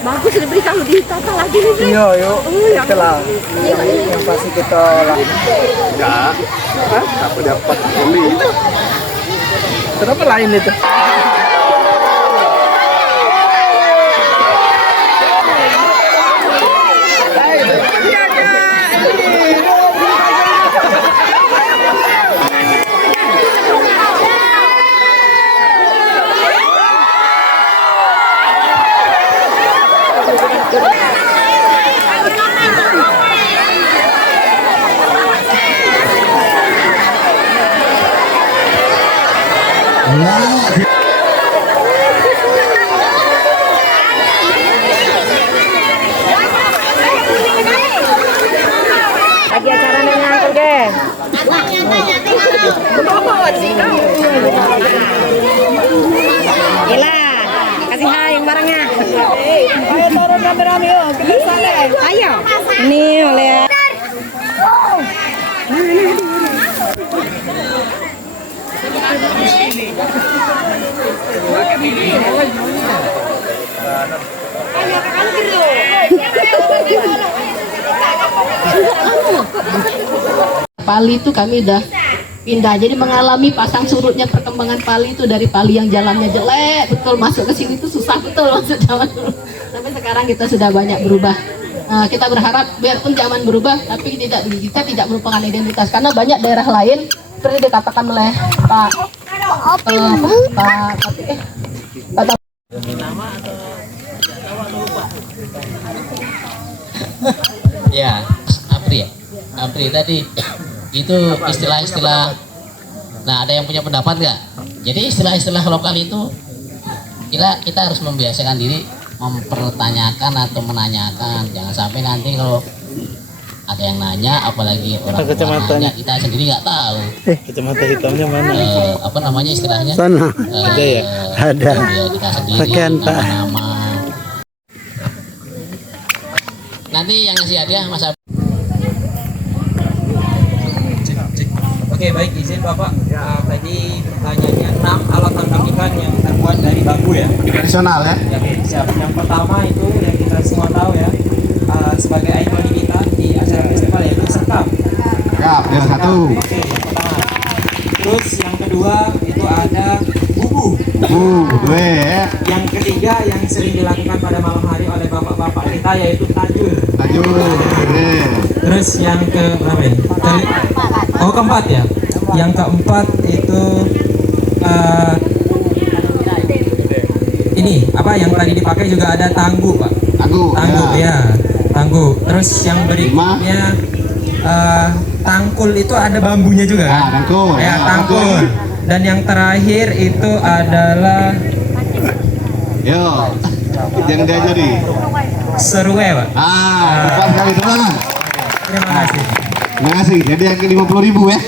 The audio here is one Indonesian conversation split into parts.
Bagus diberi kalau ditata lagi nih. Iya, yuk. Kita lah. Yang pasti kita lah. Enggak. Aku dapat beli. Kenapa lain itu? Lagi acaranya ngangkul ke? Gila, kasih hai yang barangnya. Ayo turun rame-rame yuk, kita sana. Ayo. Ini oleh. Pali itu kami udah pindah, jadi mengalami pasang surutnya perkembangan Pali itu dari Pali yang jalannya jelek betul masuk ke sini itu susah betul masuk zaman dulu. Tapi sekarang kita sudah banyak berubah. Kita berharap biarpun zaman berubah, tapi kita tidak melupakan identitas karena banyak daerah lain seperti dikatakan oleh Pak Ya, Apri tadi itu istilah-istilah. Nah, ada yang punya pendapat nggak? Jadi istilah-istilah lokal itu kita harus membiasakan diri mempertanyakan atau menanyakan. Jangan sampai nanti kalau ada yang nanya, apalagi orang nanya, kita sendiri nggak tahu. Kacamata hitamnya mana? Apa namanya istilahnya? Sana. Ada ya? Ada. Ya, kita sendiri Sekian, Pak. nama-nama. Nanti yang ngasih hadiah Mas Ab. Oke, baik, izin Bapak. Tadi pertanyaannya 6 alat tangkap ikan yang terbuat dari bambu ya. Tradisional ya. Oke, siap. Yang pertama itu yang kita semua tahu ya, sebagai ikon kita di acara festival yaitu sekam. Siap, yang satu. Oke, yang pertama. Terus yang kedua itu ada bubu. Dua ya. Yang ketiga yang sering dilakukan pada malam hari oleh bapak-bapak kita yaitu tajur. Tajur. Terus yang ke berapa ini? Keempat ya. Yang keempat itu ini apa yang tadi dipakai juga ada tangguh, Pak. Tangguh Ya. Tangguh. Terus yang berikutnya tangkul itu ada bambunya juga. Tangkul. Ya, tangkul. Dan yang terakhir itu adalah Yo, yang diajari. seruwe, Pak. Tepat sekali, tangan. Terima kasih. Terima kasih. Jadi yang 50.000 ya.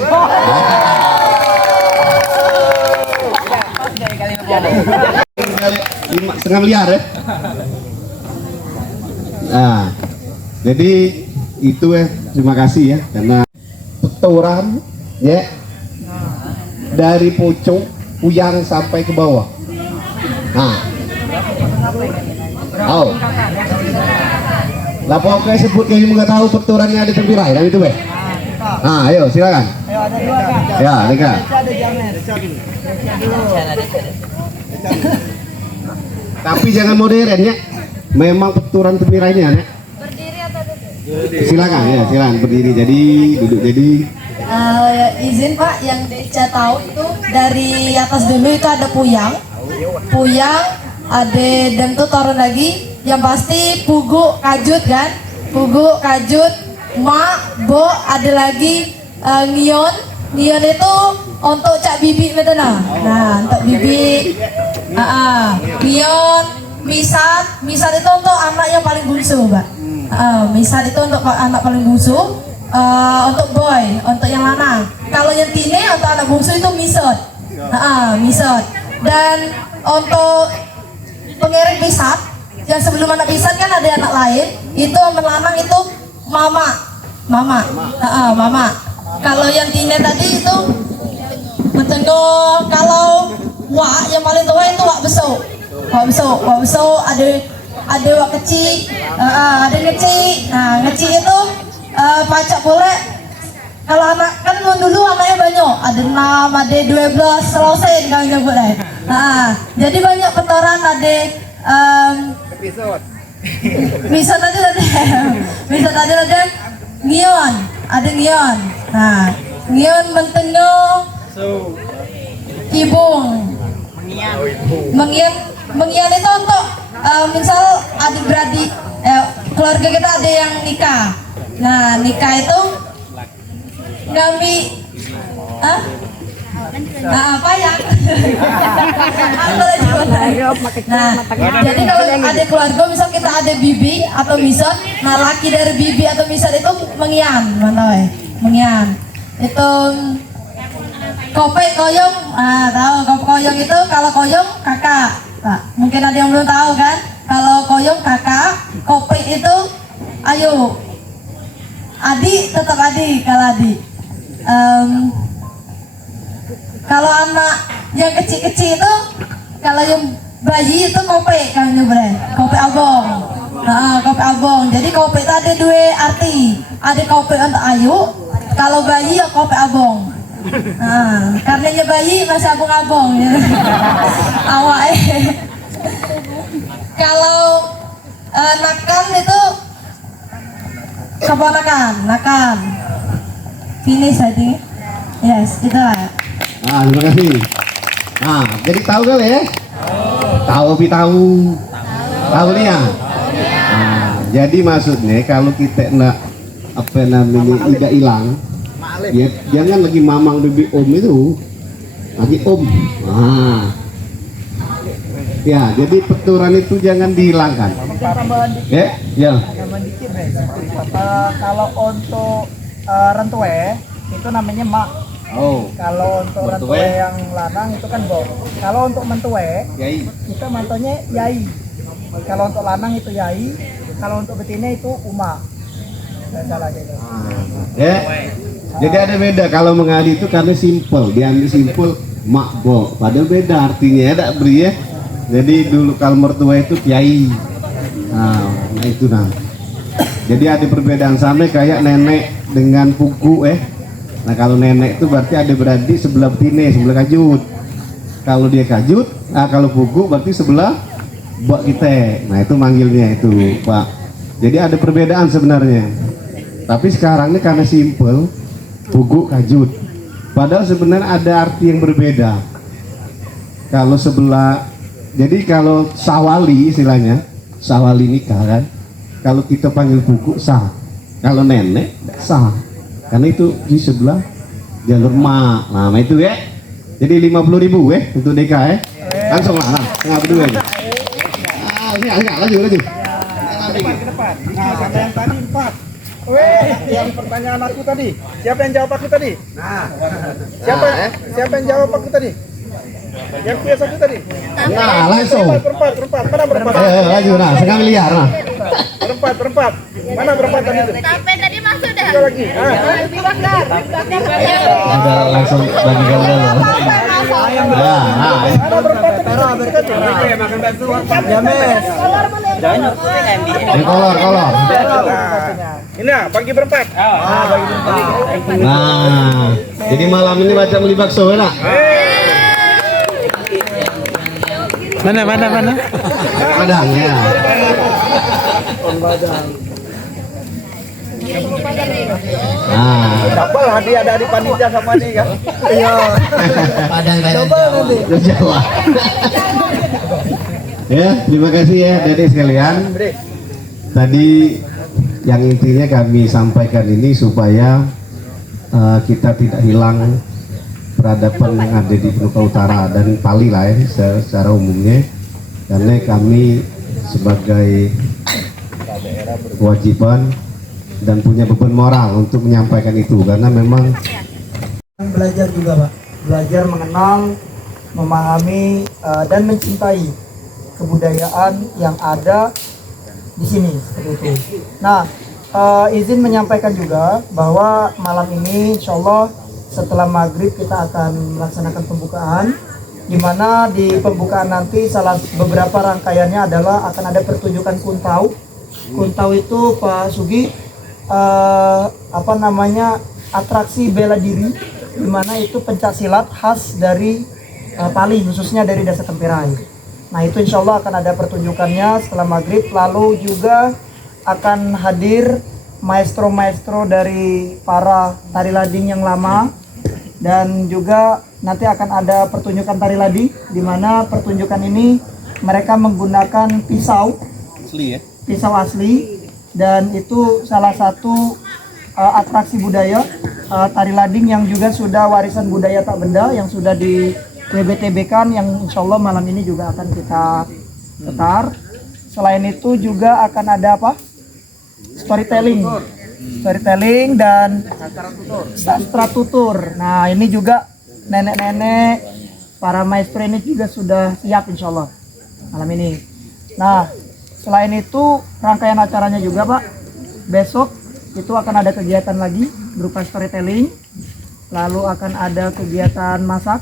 Setengah miliar ya. Nah, jadi itu ya. Terima kasih ya karena petoran ya dari pucuk puyang sampai ke bawah. Nah, lah pokoknya sebut kayak nggak tahu peturannya ada tempirai kan itu be. Nah, ayo silakan. Ya, Nika. Tapi jangan modern ya. Memang peturan tempirai ini ya. Berdiri atau duduk? Silakan ya, silakan berdiri jadi duduk jadi. Izin Pak, yang Deca tahu itu dari atas dulu itu ada puyang, ada dan tuh turun lagi. Yang pasti pugu kajut kan, pugu kajut, mak, bo, ada lagi ngion itu untuk cak bibi itu nah, untuk bibi, ngion, misat itu untuk anak yang paling bungsu Mbak, misat itu untuk anak paling bungsu. Untuk boy, untuk yang lanang. Kalau yang tine untuk anak bungsu itu misot, misot. Dan untuk pengiring pisat, yang sebelum anak pisat kan ada anak lain, itu melanang itu mama. Kalau yang tine tadi itu betenggo, kalau wak yang paling tua itu wak besok. Wak besok ada wak kecil, ada ngecik. Nah, ngecik itu pacak boleh. Kalau anak kan dulu anaknya banyak, ada 6, ada 12, selesai kalau nyebut deh. Nah, jadi banyak petoran ada Episode. bisa tadi ada ngion, Nah, ngion mentengo ibung. Mengian itu untuk misal adik-beradik keluarga kita ada yang nikah. Nah, nikah itu kami apa ya? Nah, jadi kalau ada keluarga, misal kita ada bibi atau misal, nah laki dari bibi atau misal itu mengian, mengian. Itu kope koyong, tahu kope koyong itu kalau koyong kakak. Nah, mungkin ada yang belum tahu kan? Kalau koyong kakak, kope itu ayo. Adik tetap adik kalau adik. Kalau anak yang kecil-kecil itu, kalau yang bayi itu kope kalau nyobre, kope abong. Nah, kope abong. Jadi kope itu ada dua arti. Ada kope untuk ayu, kalau bayi ya kope abong. Nah, karenanya bayi masih abong-abong. Ya. Awak. Kalau nakan itu nakan. Finish I think. Yes, itu lah. Nah, terima kasih. Nah, jadi tahu kali ya? Tahu nih ya. Nah, jadi maksudnya kalau kita nak apa namanya tidak hilang, ya jangan lagi mamang bibi om itu, lagi om. Nah, ya jadi peturan itu jangan dihilangkan. Ya. Kalau untuk rentue itu namanya mak. Oh. Kalau untuk rentue yang lanang itu kan bong. Kalau untuk mentue, Yai. kita mantonya yai. Kalau untuk lanang itu yai. Kalau untuk betina itu uma. Dan salah gitu. Ya. Jadi ada beda kalau mengali itu karena simpel, diambil simpel mak bo. Padahal beda artinya ada beri ya. Jadi dulu kalau mertua itu kiai. Nah itu nah. Jadi ada perbedaan sama kayak nenek dengan pugu Nah kalau nenek itu berarti ada beradik sebelah betina, sebelah kajut. Kalau dia kajut, kalau pugu berarti sebelah buat kita. Nah itu manggilnya itu Pak. Jadi ada perbedaan sebenarnya. Tapi sekarang ini karena simpel, pugu kajut. Padahal sebenarnya ada arti yang berbeda. Kalau sebelah, jadi kalau sawali istilahnya, sawali nikah kan. Kalau kita panggil pugu sah. Kalau nenek sah. Karena itu di sebelah jalur mak. Nah itu ya. Jadi 50.000 untuk DK Langsung lah, tengah berdua aja. Enggak, laju. Ke depan. Nah, sama yang tadi 4. Yang pertanyaan aku tadi. Siapa yang jawab aku tadi? Nah. Siapa yang jawab aku tadi? Yang punya satu tadi. Nah, langsung. Berempat. Mana berempat? Laju nah, setengah miliar nah. Berempat. Mana berempat tadi itu? Sampai tadi masuk dah. Tiga lagi. Udah langsung bagi ganda loh. Mana berempat tadi? Makan bakso. James. Ini kolor. Ini ya, bagi berempat. Bagi berempat. Nah, jadi malam ini baca beli bakso ya nak? Mana? Padangnya. Nah, Double hadiah dari panitia sama nih kan? Iya. Padang udah Jawa. Ya, terima kasih ya Dede sekalian. Tadi yang intinya kami sampaikan ini supaya kita tidak hilang peradaban yang ada di Penuka Utara dan Pali lah ya secara umumnya, karena kami sebagai kewajiban dan punya beban moral untuk menyampaikan itu, karena memang Belajar juga Pak, belajar mengenal, memahami dan mencintai kebudayaan yang ada di sini seperti itu. Nah, izin menyampaikan juga bahwa malam ini insya Allah setelah maghrib kita akan melaksanakan pembukaan di mana di pembukaan nanti salah beberapa rangkaiannya adalah akan ada pertunjukan kuntau. Kuntau itu Pak Sugi atraksi bela diri, di mana itu pencak silat khas dari Pali, khususnya dari Desa Temperai. Nah itu insya Allah akan ada pertunjukannya setelah maghrib. Lalu juga akan hadir maestro-maestro dari para tari lading yang lama, dan juga nanti akan ada pertunjukan tari lading, di mana pertunjukan ini mereka menggunakan pisau Asli ya. pisau asli, dan itu salah satu atraksi budaya tari lading yang juga sudah warisan budaya tak benda yang sudah di WBTB kan, yang insya Allah malam ini juga akan kita putar. Selain itu juga akan ada apa? Storytelling dan sastra tutur. Nah ini juga nenek-nenek para maestro ini juga sudah siap insya Allah malam ini. Nah selain itu rangkaian acaranya juga Pak, besok itu akan ada kegiatan lagi berupa storytelling, lalu akan ada kegiatan masak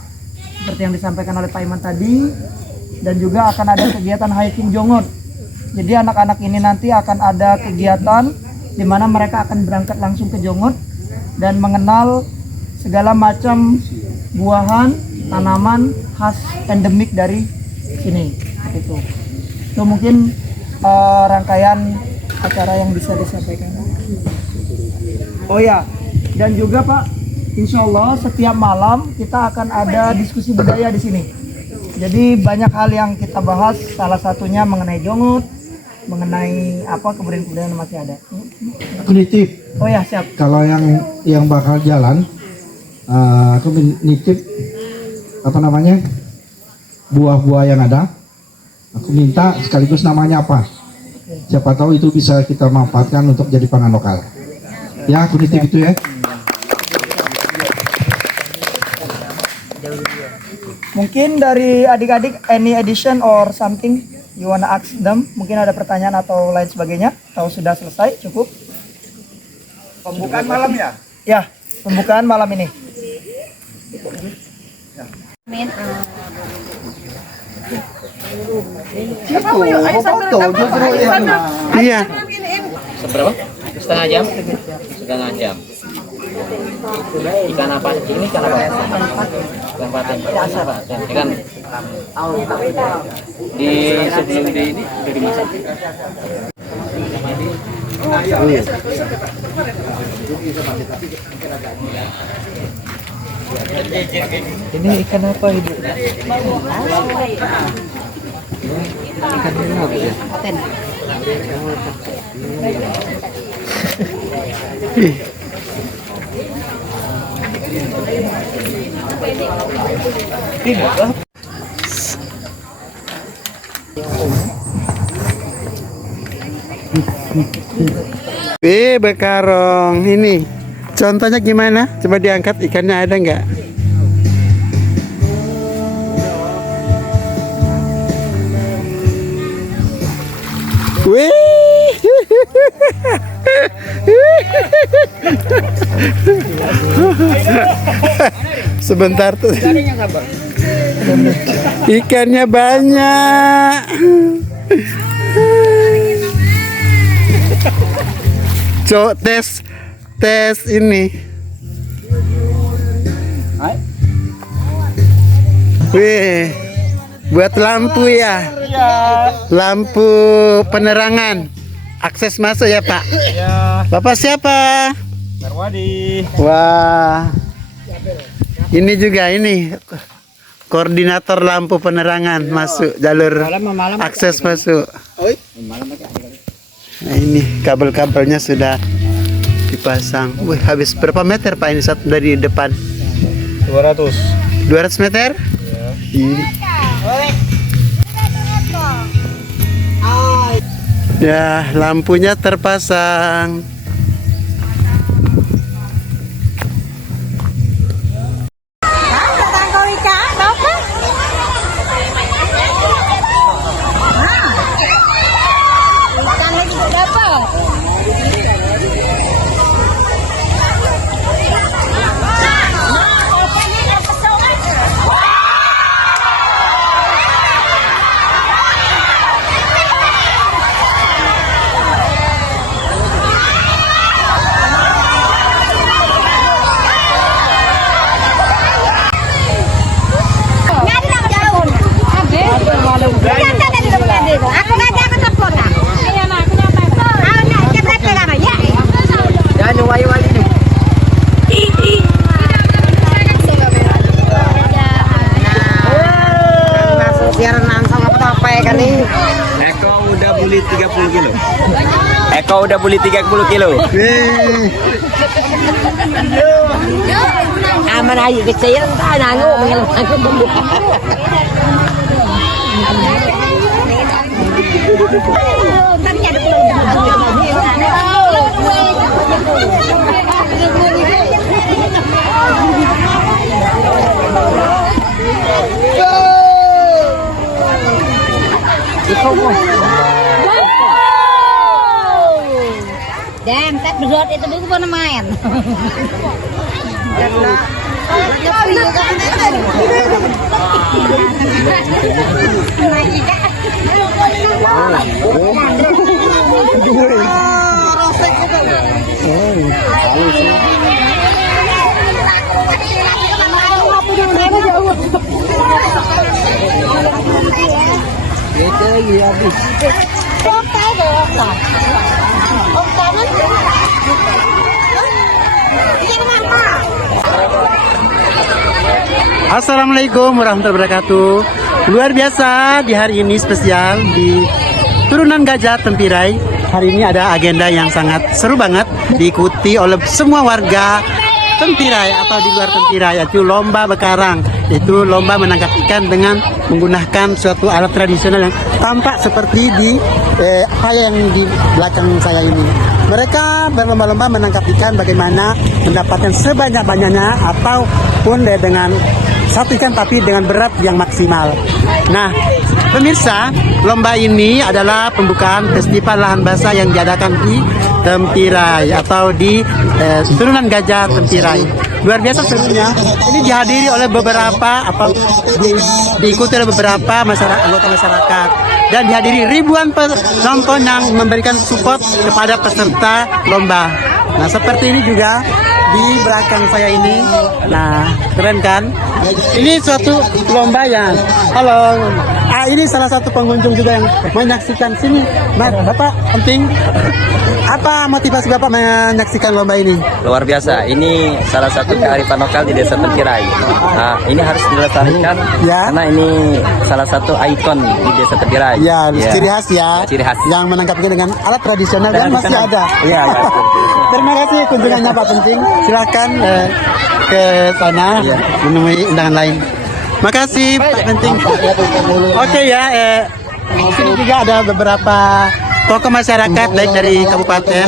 seperti yang disampaikan oleh Pak Iman tadi, dan juga akan ada kegiatan hiking jongot. Jadi anak-anak ini nanti akan ada kegiatan di mana mereka akan berangkat langsung ke Jongot dan mengenal segala macam buahan, tanaman khas endemik dari sini. Itu mungkin rangkaian acara yang bisa disampaikan. Oh ya, dan juga Pak, insya Allah setiap malam kita akan ada diskusi budaya di sini. Jadi banyak hal yang kita bahas, salah satunya mengenai jongot, mengenai apa kebudayaan-kebudayaan masih ada. Aku nitip. Oh ya siap. Kalau yang bakal jalan, aku nitip buah-buah yang ada. Aku minta sekaligus namanya apa. Siapa tahu itu bisa kita manfaatkan untuk jadi pangan lokal. Ya, aku nitip itu ya. Mungkin dari adik-adik any addition or something you wanna ask them? Mungkin ada pertanyaan atau lain sebagainya? Atau sudah selesai? Cukup? Pembukaan malam ya? Ya, pembukaan malam ini. Iya. Seberapa? Setengah jam? Setengah jam. Ikan apa? Ini ikan apa? Ikan paten. Ikan di sebelum di ini udah dimasak. Ini ikan apa Ibu? Ikan apa ya? Paten. Bekarong ini. Contohnya gimana? Coba diangkat, ikannya ada nggak? Wih. Sebentar tuh. Ikannya banyak. Cok, tes ini. Wih, buat lampu ya. Lampu penerangan. Akses masuk ya Pak. Bapak siapa? Darwadi. Wah. Ini juga ini koordinator lampu penerangan masuk jalur akses masuk. Nah, ini kabel-kabelnya sudah dipasang. Wih, habis berapa meter Pak ini satu dari depan? 200. 200 meter? Iya. Ya, lampunya terpasang. kau udah beli 30 kilo. Aman aja kecil, tak nanggung. Dem, tet berat itu dulu pun main. Assalamualaikum warahmatullahi wabarakatuh. Luar biasa di hari ini spesial di Turunan Gajah Tempirai. Hari ini ada agenda yang sangat seru banget diikuti oleh semua warga Tempirai atau di luar Tempirai, yaitu lomba bekarang. Itu lomba menangkap ikan dengan menggunakan suatu alat tradisional yang tampak seperti di yang di belakang saya ini. Mereka berlomba-lomba menangkap ikan bagaimana mendapatkan sebanyak-banyaknya ataupun dengan satu ikan tapi dengan berat yang maksimal. Nah, pemirsa, lomba ini adalah pembukaan festival lahan basah yang diadakan di Tempirai atau di Turunan Gajah Tempirai. Luar biasa serunya. Ini dihadiri oleh beberapa diikuti oleh beberapa anggota masyarakat dan dihadiri ribuan penonton yang memberikan support kepada peserta lomba. Nah, seperti ini juga di belakang saya ini. Nah, keren kan? Ini suatu lomba yang ini salah satu pengunjung juga yang menyaksikan sini. Bapak, penting apa motivasi Bapak menyaksikan lomba ini? Luar biasa. Ini salah satu kearifan lokal di Desa Tempirai. Nah, ini harus dilestarikan karena ini salah satu ikon di Desa Tempirai. Ya, ciri khas ya. Ciri khas. Yang menangkapnya dengan alat tradisional dan masih ada. Iya. Terima kasih kunjungannya Pak Penting. Silakan ke sana menemui undangan lain. Makasih Pak Penting. Oke ya, sini juga ada beberapa tokoh masyarakat baik dari kabupaten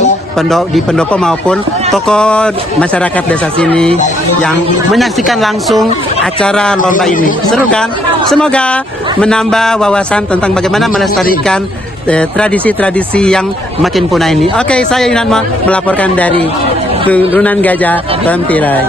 di Pendopo maupun tokoh masyarakat desa sini yang menyaksikan langsung acara lomba ini. Seru kan? Semoga menambah wawasan tentang bagaimana melestarikan tradisi-tradisi yang makin punah ini. Oke, saya Yunatma melaporkan dari Turunan Gajah Tempirai.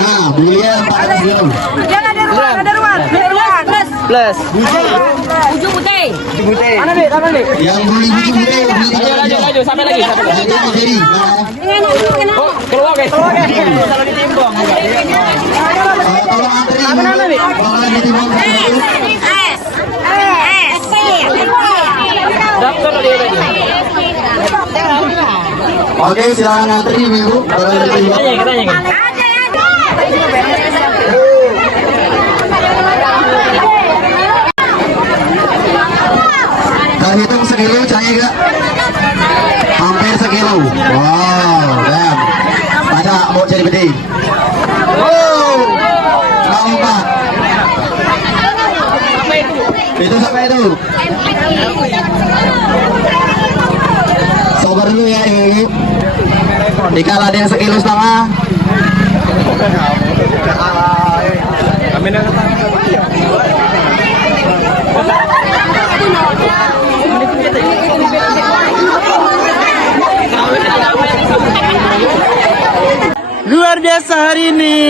Nah, bulian Plus. Ujung putih. yang beli buku putih, Lanjut, sampai lagi. jadi. Keluar guys. Tolong antri. Bakalan ditimbang. Oke, silakan antri Ibu. Tanya. Kalau hitung sekilo cahaya gak? Hampir sekilo. Wow, dan ada mau jadi gede. Wow, apa? Itu sampai itu. Sabar dulu ya Ibu. Dikala ada yang sekilo setengah. biasa hari ini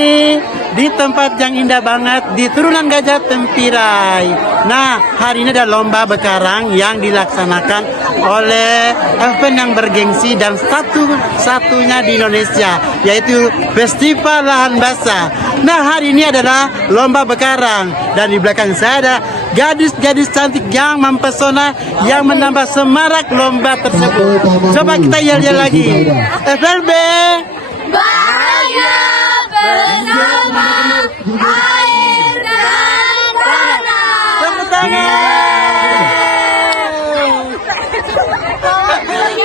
di tempat yang indah banget di Turunan Gajah Tempirai. Nah, hari ini ada lomba bekarang yang dilaksanakan oleh event yang bergengsi dan satu-satunya di Indonesia, yaitu Festival Lahan Basah. Nah, hari ini adalah lomba bekarang dan di belakang saya ada gadis-gadis cantik yang mempesona yang menambah semarak lomba tersebut. Coba kita yel-yel lagi. FLB. Bahagia bersama air dan tanah. Tepuk tangan.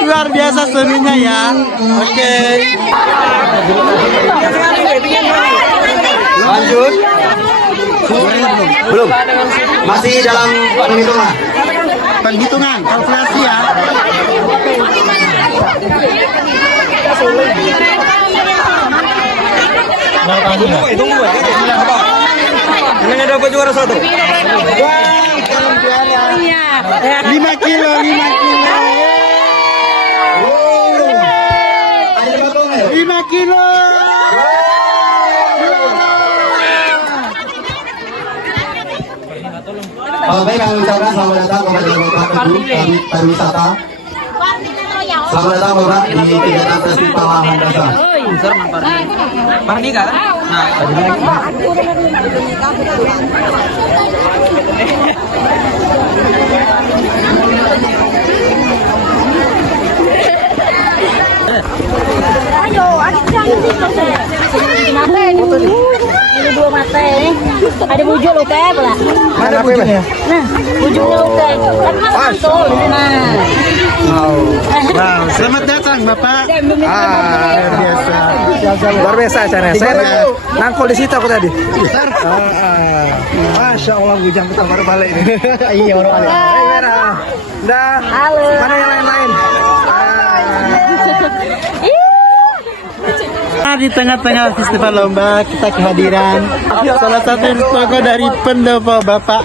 Luar biasa seninya ya. Oke. Lanjut. Belum. Masih dalam penghitungan. Penghitungan, kalkulasi ya. Tunggu ya. Ini dapat juara 1. 5 kilo. 5 kilo. Baik, kami ucapkan selamat datang kepada Bapak Ibu dari pariwisata. Selamat datang Bapak di kegiatan Festival Lahan Basah. Ayo, adik jangan mata ini dua mata ini. Ada bujur lo teh pula. Mana bujurnya? Nah, bujurnya lo teh. Kan mantul. Nah. Selamat datang Bapak. Luar biasa acaranya. Saya nangkol di situ aku tadi. Masya Allah, bujang kita baru balik ini. Iya, baru balik. Merah. Dah. Halo. Mana yang lain-lain? Di tengah-tengah festival lomba kita kehadiran salah satu tokoh dari pendopo Bapak.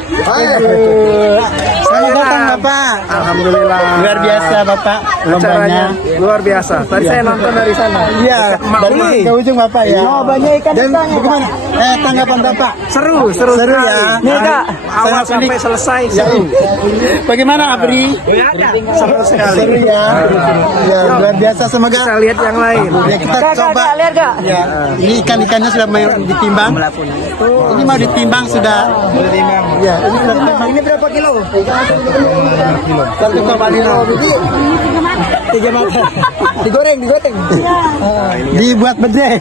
Selamat datang Bapak. Alhamdulillah. Luar biasa Bapak lombanya. Luar biasa. Tadi saya nonton dari sana. Iya, dari ke ujung Bapak ya. Oh, banyak ikan Dan bagaimana tanggapan Bapak? Seru Seru ya. Nih Kak, awal sampai selesai seru. Bagaimana Abri? Seru sekali. Seru ya. Ya, luar biasa. Semoga Kita lihat yang lain. ya kita coba. lihat gak? Ya, ini ikan-ikannya sudah mau ditimbang. Ini mau ditimbang sudah. Ya, ini sudah ditimbang. Ini berapa kilo? 1,5. 3 mata. Digoreng. Dibuat bedek.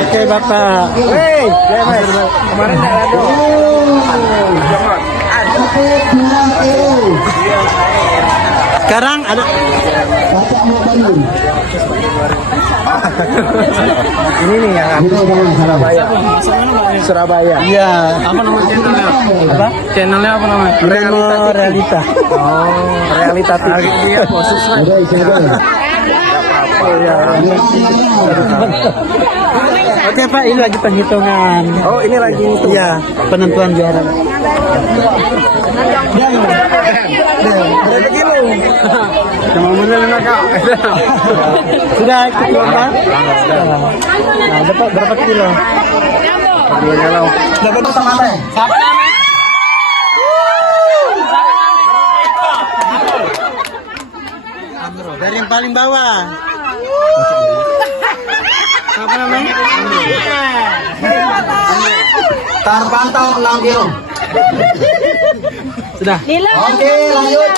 Oke Bapak. Hei, kemarin nggak ada. Sekarang ada Ini nih yang Surabaya. Iya. Apa nama channelnya? Apa? Channelnya apa namanya? Realita. Oh, Realita TV. Iya, Oke Pak, ini lagi penghitungan. Oh, ini lagi itu. Iya, penentuan juara. Berapa kilo? Cuma bener Kak. Sudah ikut lomba? Nah, dapat berapa kilo? Dapat sama apa? Dari yang paling bawah. Apa namanya? Terpantau 6 kilo. Sudah. Oke, lanjut.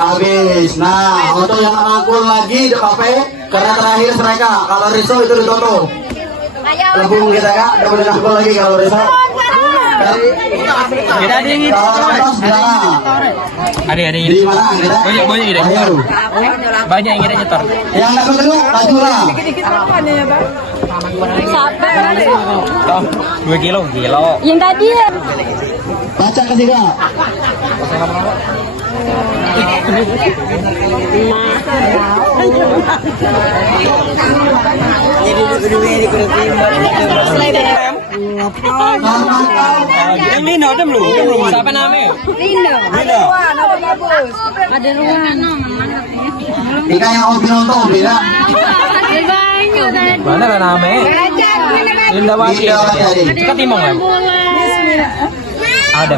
Habis. Nah, untuk yang rangkul lagi di kafe, karena terakhir mereka. Kalau Riso itu ditutup. Lebung kita Kak, udah boleh rangkul lagi kalau Riso. Di mana? Banyak ide. Banyak yang nyetor. Yang dapat dulu, Tajura. 2 kilo. Yang tadi ya. Baca ketiga. Yang Lino ada belum? Siapa namanya? Lino. Ada Ruan, apa bagus? Ada Ruan. Ika yang hobi nonton beda. Mana namanya? Lindawati. Kita timong kan? Ada.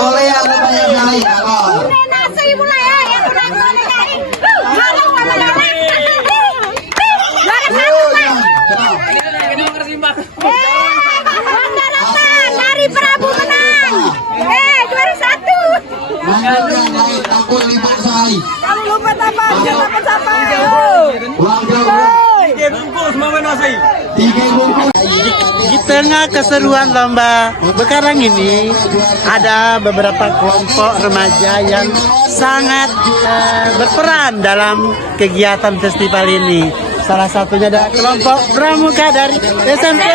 Oleh yang banyak sekali. Dari Prabu menang. Juara 1. Kamu lupa apa? Dapat apa? Di tengah keseruan lomba bekarang ini ada beberapa kelompok remaja yang sangat berperan dalam kegiatan festival ini. Salah satunya ada kelompok pramuka dari SMP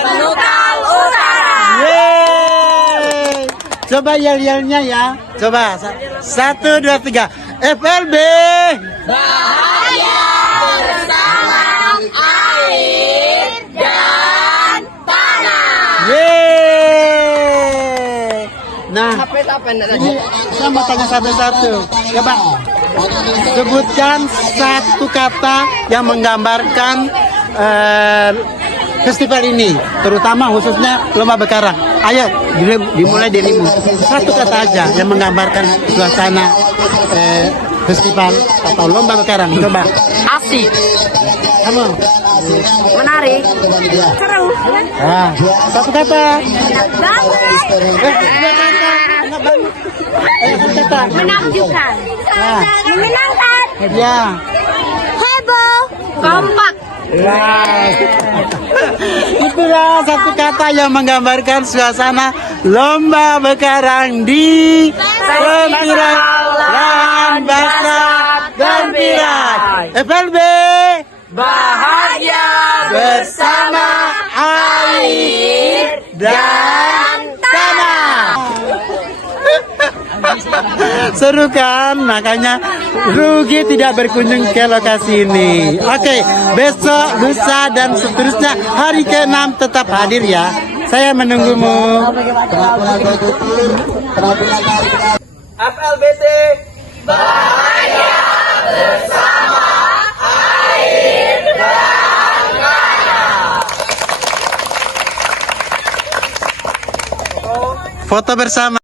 Penukal Utara. Yeay. Coba yel-yelnya ya. Coba 1, 2, 3. FLB. Bahagia bersama air dan tanah. Yeay. Nah, ini saya mau tanya satu-satu. Coba sebutkan satu kata yang menggambarkan festival ini, terutama khususnya lomba bekarang. Ayo, dimulai dirimu. Satu kata aja yang menggambarkan suasana festival atau lomba bekarang. Coba. Asik. Kamu. Menarik. Seru. Ah, satu kata. Banget. Dua kata. Enak banget. Satu kata. Menakjubkan. Ah. Menyenangkan. Ya. Heboh. Kompak. Wow. Itulah satu kata yang menggambarkan suasana lomba bekarang di Tempirai Lahan Basah Tempirai. FLB Bahagia bersama air dan tanah. Seru kan? Makanya rugi tidak berkunjung ke lokasi ini. Oke, besok, lusa dan seterusnya hari ke-6 tetap hadir ya. Saya menunggumu. FLBT Bahagia bersama air dan tanah. Foto bersama.